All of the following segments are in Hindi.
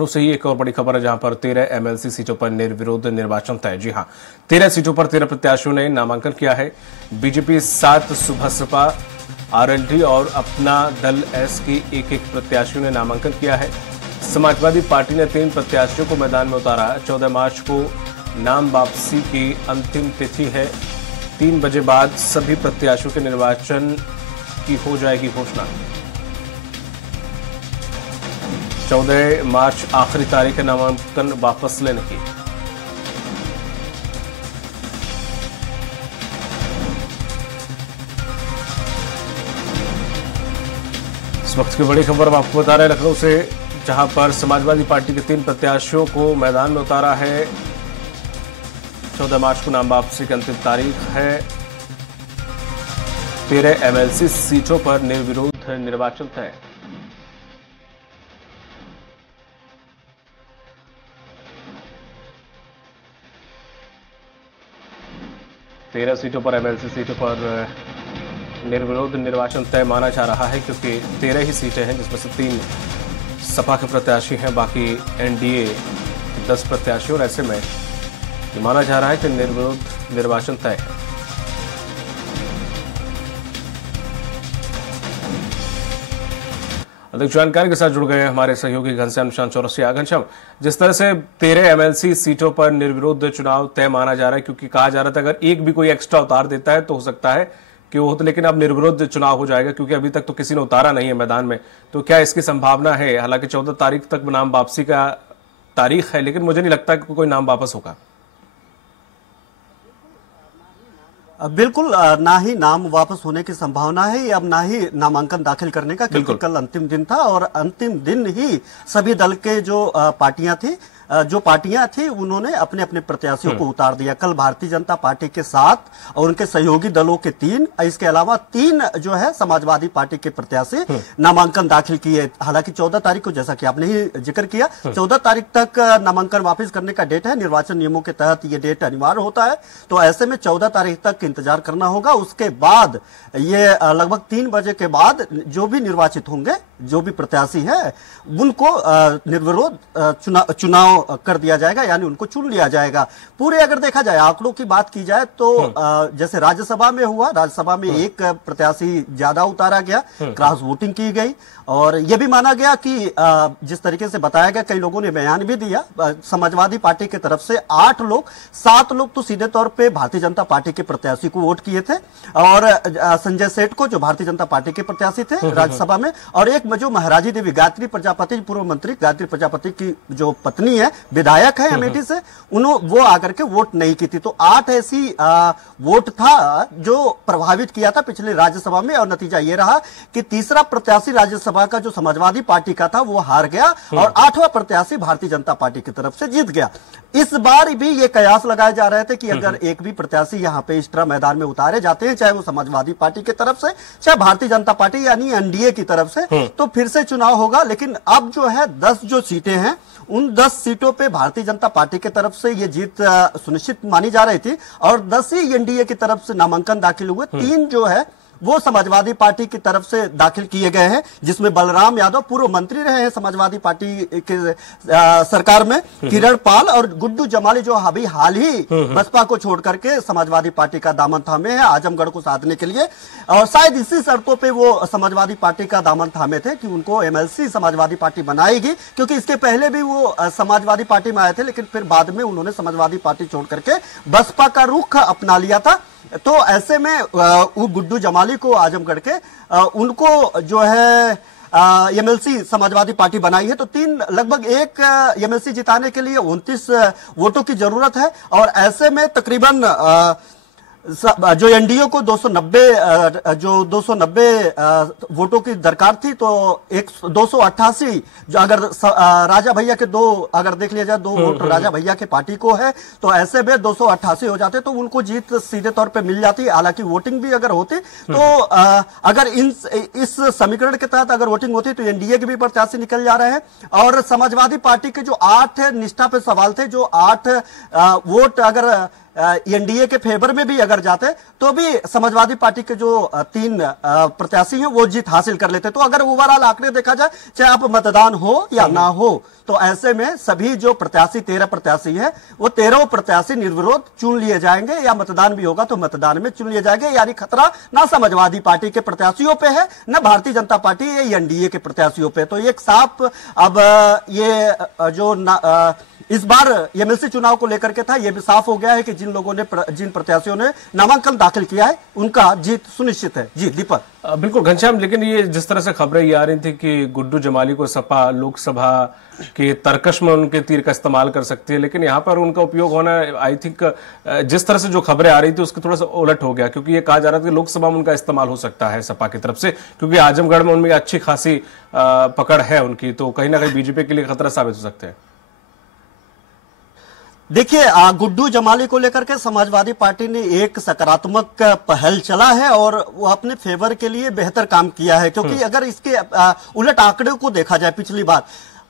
से ही एक और बड़ी खबर है जहां पर 13 एमएलसी सीटों पर निर्विरोध निर्वाचन तय। जी हां, 13 सीटों पर 13 प्रत्याशियों ने नामांकन किया है। बीजेपी 7, सुबसपा, आरएलडी और अपना दल एस की एक प्रत्याशियों ने नामांकन किया है। समाजवादी पार्टी ने 3 प्रत्याशियों को मैदान में उतारा। 14 मार्च को नाम वापसी की अंतिम तिथि है। 3 बजे बाद सभी प्रत्याशियों के निर्वाचन की हो जाएगी घोषणा। 14 मार्च आखिरी तारीख है नामांकन वापस लेने की। इस वक्त की बड़ी खबर हम आपको बता रहे हैं लखनऊ से, जहां पर समाजवादी पार्टी के 3 प्रत्याशियों को मैदान में उतारा है। 14 मार्च को नाम वापसी की अंतिम तारीख है। 13 एमएलसी सीटों पर निर्विरोध निर्वाचन तय। तेरह सीटों पर एमएलसी सीटों पर निर्विरोध निर्वाचन तय माना जा रहा है, क्योंकि 13 ही सीटें हैं, जिसमें से 3 सपा के प्रत्याशी हैं, बाकी एनडीए 10 प्रत्याशी। और ऐसे में ये माना जा रहा है कि निर्विरोध निर्वाचन तय है। अधिक जानकारी के साथ जुड़ गए हमारे सहयोगी घनश्याम चौरसिया। घनश्याम, जिस तरह से 13 एमएलसी सीटों पर निर्विरोध चुनाव तय माना जा रहा है, क्योंकि कहा जा रहा था अगर एक भी कोई एक्स्ट्रा उतार देता है तो हो सकता है कि वो, तो लेकिन अब निर्विरोध चुनाव हो जाएगा, क्योंकि अभी तक तो किसी ने उतारा नहीं है मैदान में। तो क्या इसकी संभावना है? हालांकि 14 तारीख तक नाम वापसी का तारीख है, लेकिन मुझे नहीं लगता कि कोई नाम वापस होगा। बिल्कुल ना ही नाम वापस होने की संभावना है, अब ना ही नामांकन दाखिल करने का, क्योंकि कल अंतिम दिन था और अंतिम दिन ही सभी दल के जो पार्टियां थी उन्होंने अपने अपने प्रत्याशियों को उतार दिया। कल भारतीय जनता पार्टी के 7 और उनके सहयोगी दलों के 3, इसके अलावा 3 जो है समाजवादी पार्टी के प्रत्याशी नामांकन दाखिल किए। हालांकि 14 तारीख को, जैसा कि आपने ही जिक्र किया, 14 तारीख तक नामांकन वापस करने का डेट है। निर्वाचन नियमों के तहत ये डेट अनिवार्य होता है, तो ऐसे में 14 तारीख तक इंतजार करना होगा। उसके बाद ये लगभग 3 बजे के बाद जो भी निर्वाचित होंगे, जो भी प्रत्याशी है, उनको निर्विरोध चुनाव कर दिया जाएगा, यानी उनको चुन लिया जाएगा। पूरे अगर देखा जाए, आंकड़ों की बात की जाए तो जैसे राज्यसभा में हुआ, राज्यसभा में एक प्रत्याशी ज्यादा उतारा गया, क्रॉस वोटिंग की गई, और यह भी माना गया कि जिस तरीके से बताया गया, कई लोगों ने बयान भी दिया, समाजवादी पार्टी की तरफ से 8 लोग, 7 लोग तो सीधे तौर पे भारतीय जनता पार्टी के प्रत्याशी को वोट किए थे, और संजय सेठ को, जो भारतीय जनता पार्टी के प्रत्याशी थे राज्यसभा में, और एक जो महाराजी देवी, गायत्री प्रजापति, पूर्व मंत्री गायत्री प्रजापति की जो पत्नी है, विधायक है अमेठी से, वो आकर के वोट नहीं की थी। तो 8 ऐसी वोट था जो प्रभावित किया था पिछले राज्यसभा में, और नतीजा ये रहा कि तीसरा प्रत्याशी राज्यसभा का जो समाजवादी पार्टी का था वो हार गया, और 8वां प्रत्याशी भारतीय जनता पार्टी की तरफ से जीत गया। इस बार भी ये कयास लगाए जा रहे थे कि अगर एक भी प्रत्याशी यहां पे एक्स्ट्रा मैदान में उतारे जाते हैं, चाहे वो समाजवादी पार्टी की तरफ से, चाहे भारतीय जनता पार्टी यानी एनडीए की तरफ से, तो फिर से चुनाव होगा। लेकिन अब जो है 10 जो सीटें हैं, उन 10 सीटों पे भारतीय जनता पार्टी की तरफ से ये जीत सुनिश्चित मानी जा रही थी, और 10 ही एनडीए की तरफ से नामांकन दाखिल हुए। 3 जो है वो समाजवादी पार्टी की तरफ से दाखिल किए गए हैं, जिसमें बलराम यादव पूर्व मंत्री रहे हैं समाजवादी पार्टी के सरकार में, किरण पाल और गुड्डू जमाली, जो अभी हाल ही बसपा को छोड़ करके समाजवादी पार्टी का दामन थामे हैं आजमगढ़ को साधने के लिए, और शायद इसी शर्तों पे वो समाजवादी पार्टी का दामन थामे थे कि उनको एमएलसी समाजवादी पार्टी बनाएगी, क्योंकि इसके पहले भी वो समाजवादी पार्टी में आए थे, लेकिन फिर बाद में उन्होंने समाजवादी पार्टी छोड़ करके बसपा का रुख अपना लिया था। तो ऐसे में वो गुड्डू जमाली को आजमगढ़ के उनको जो है एमएलसी समाजवादी पार्टी बनाई है। तो लगभग एक एमएलसी जिताने के लिए 29 वोटों की जरूरत है, और ऐसे में तकरीबन जो एनडीए को 290 वोटों की दरकार थी, तो 288 जो अगर राजा भैया के अगर देख लिया जाए 2 वोट राजा भैया के पार्टी को है, तो ऐसे में 288 हो जाते तो उनको जीत सीधे तौर पे मिल जाती। हालांकि वोटिंग भी अगर होती तो अगर इस समीकरण के तहत अगर वोटिंग होती तो एनडीए के भी प्रत्याशी निकल जा रहे हैं, और समाजवादी पार्टी के जो 8 निष्ठा पे सवाल थे, जो 8 वोट अगर एनडीए के फेवर में भी अगर जाते तो भी समाजवादी पार्टी के जो 3 प्रत्याशी हैं वो जीत हासिल कर लेते। तो अगर ओवरऑल आंकड़े देखा जाए, चाहे आप मतदान हो या ना हो, तो ऐसे में सभी जो प्रत्याशी 13 प्रत्याशी है वो 13 प्रत्याशी निर्विरोध चुन लिए जाएंगे, या मतदान भी होगा तो मतदान में चुन लिए जाएंगे। यानी खतरा ना समाजवादी पार्टी के प्रत्याशियों पे है, ना भारतीय जनता पार्टी या एनडीए के प्रत्याशियों पे। तो एक साफ अब ये जो इस बार एमएलसी चुनाव को लेकर के था, यह भी साफ हो गया है कि जिन लोगों ने जिन प्रत्याशियों ने नामांकन दाखिल किया है उनका जीत सुनिश्चित है। जी दीपक। बिल्कुल घनश्याम, लेकिन ये जिस तरह से खबरें ये आ रही थी कि गुड्डू जमाली को सपा लोकसभा के तर्कश में उनके तीर का इस्तेमाल कर सकती है, लेकिन यहाँ पर उनका उपयोग होना आई थिंक जिस तरह से जो खबरें आ रही थी उसके थोड़ा सा उलट हो गया, क्योंकि ये कहा जा रहा था कि लोकसभा में उनका इस्तेमाल हो सकता है सपा की तरफ से, क्योंकि आजमगढ़ में उनमें अच्छी खासी पकड़ है उनकी, तो कहीं ना कहीं बीजेपी के लिए खतरा साबित हो सकते हैं। देखिए, गुड्डू जमाली को लेकर के समाजवादी पार्टी ने एक सकारात्मक पहल चला है और वो अपने फेवर के लिए बेहतर काम किया है, क्योंकि अगर इसके उलट आंकड़े को देखा जाए, पिछली बार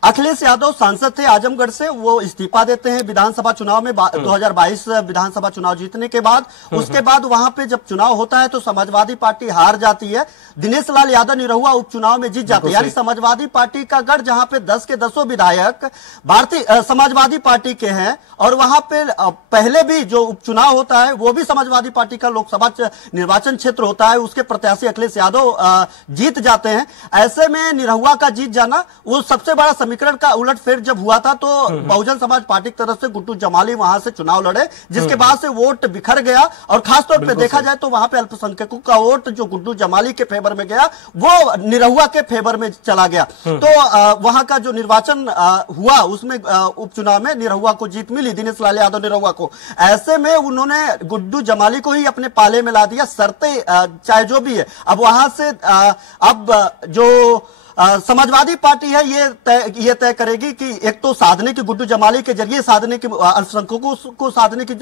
अखिलेश यादव सांसद थे आजमगढ़ से, वो इस्तीफा देते हैं विधानसभा चुनाव में 2022 विधानसभा चुनाव जीतने के बाद। उसके बाद वहां पे जब चुनाव होता है तो समाजवादी पार्टी हार जाती है, दिनेश लाल यादव निरहुआ उपचुनाव में जीत जाते हैं। यानी समाजवादी पार्टी का गढ़ जहां पे 10 के 10 विधायक भारतीय समाजवादी पार्टी के हैं, और वहां पे पहले भी जो उपचुनाव होता है वो भी समाजवादी पार्टी का लोकसभा निर्वाचन क्षेत्र होता है, उसके प्रत्याशी अखिलेश यादव जीत जाते हैं। ऐसे में निरहुआ का जीत जाना वो सबसे बड़ा समीकरण का उलट फेर जब हुआ था तो बहुजन समाज पार्टी की तरफ से गुड्डू जमाली वहां से चुनाव लड़े, जिसके बाद से वोट बिखर गया, और खासतौर पे देखा जाए तो वहां पे अल्पसंख्यकों का वोट जो गुड्डू जमाली के फेवर में गया वो निरहुआ के फेवर में चला गया। तो वहां का जो निर्वाचन हुआ उसमें उपचुनाव में निरहुआ को जीत मिली, दिनेश लाल यादव निरहुआ को। ऐसे में उन्होंने गुड्डू जमाली को ही अपने पाले में ला दिया, शर्तें चाहे जो भी है। अब वहां से अब जो समाजवादी पार्टी है ये तय करेगी कि एक तो साधने की गुड्डू जमाली के जरिए साधने की अल्पसंख्यकों को साधने की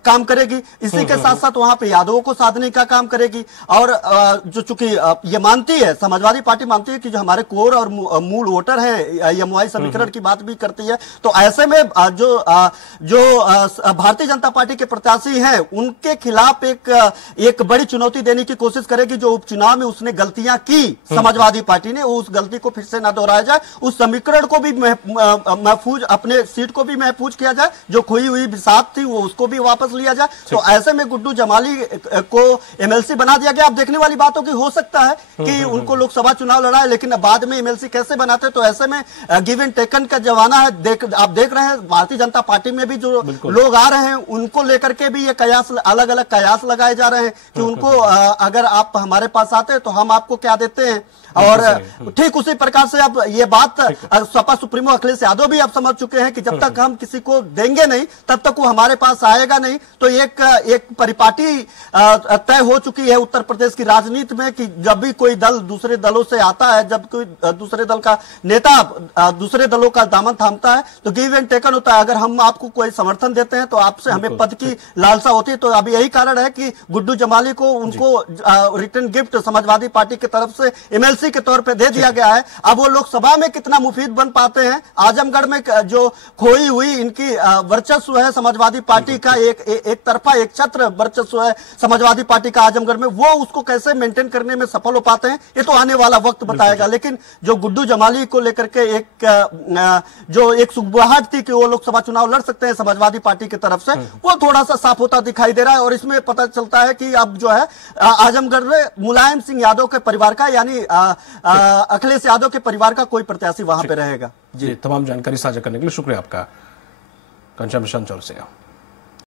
काम करेगी, इसी के साथ साथ वहां पे यादवों को साधने का काम करेगी। और जो चूंकि ये मानती है, समाजवादी पार्टी मानती है कि जो हमारे कोर और मूल वोटर है एमवाई समीकरण की बात भी करती है, तो ऐसे में जो भारतीय जनता पार्टी के प्रत्याशी हैं उनके खिलाफ एक बड़ी चुनौती देने की कोशिश करेगी। जो उपचुनाव में उसने गलतियां की समाजवादी पार्टी ने, उस गलती को फिर से ना दोहराया जाए, उस समीकरण को भी महफूज, अपने सीट को भी महफूज किया जाए, जो खोई हुई बिसात थी वो उसको भी वापस लिया जाए। तो ऐसे में गुड्डू जमाली को एमएलसी बना दिया गया। अब देखने वाली बात हो कि हो सकता है कि उनको लोकसभा चुनाव लड़ा है, लेकिन बाद में एमएलसी कैसे बनाते, तो ऐसे में गिव एंड टेकन का जमाना है। आप देख रहे हैं भारतीय जनता पार्टी में भी जो लोग आ रहे हैं उनको लेकर के भी ये कयास, अलग अलग कयास लगाए जा रहे हैं कि उनको अगर आप हमारे पास आते हैं तो हम आपको क्या देते हैं। और ठीक उसी प्रकार से अब ये बात सपा सुप्रीमो अखिलेश यादव भी अब समझ चुके हैं कि जब तक हम किसी को देंगे नहीं तब तक वो हमारे पास आएगा नहीं। तो एक परिपाटी तय हो चुकी है उत्तर प्रदेश की राजनीति में कि जब भी कोई दल दूसरे दलों से आता है, जब कोई दूसरे दल का नेता दूसरे दलों का दामन थामता है तो गिव एंड टेकन होता है। अगर हम आपको कोई समर्थन देते हैं तो आपसे हमें पद की लालसा होती है। तो अब यही कारण है कि गुड्डू जमाली को उनको रिटर्न गिफ्ट समाजवादी पार्टी की तरफ से एमएलसी के तौर पे दे दिया गया है। अब वो लोकसभा में कितना मुफीद बन पाते हैं, आजमगढ़ में जो खोई हुई इनकी वर्चस्व है समाजवादी पार्टी का, एक तरफा एक छत्र वर्चस्व है समाजवादी पार्टी का आजमगढ़ में, वो उसको कैसे मेंटेन करने में सफल हो पाते हैं ये तो आने वाला वक्त बताएगा। लेकिन जो गुड्डू जमाली को लेकर के एक सुगबुगाहट थी कि वो लोकसभा चुनाव लड़ सकते हैं समाजवादी पार्टी की तरफ से, वो थोड़ा सा साफ होता दिखाई दे रहा है। और इसमें पता चलता है कि अब जो है आजमगढ़ में मुलायम सिंह यादव के परिवार का, यानी अखिलेश यादव के परिवार का कोई प्रत्याशी वहां पे रहेगा। जी, तमाम जानकारी साझा करने के लिए शुक्रिया आपका, घनश्याम चौरसिया।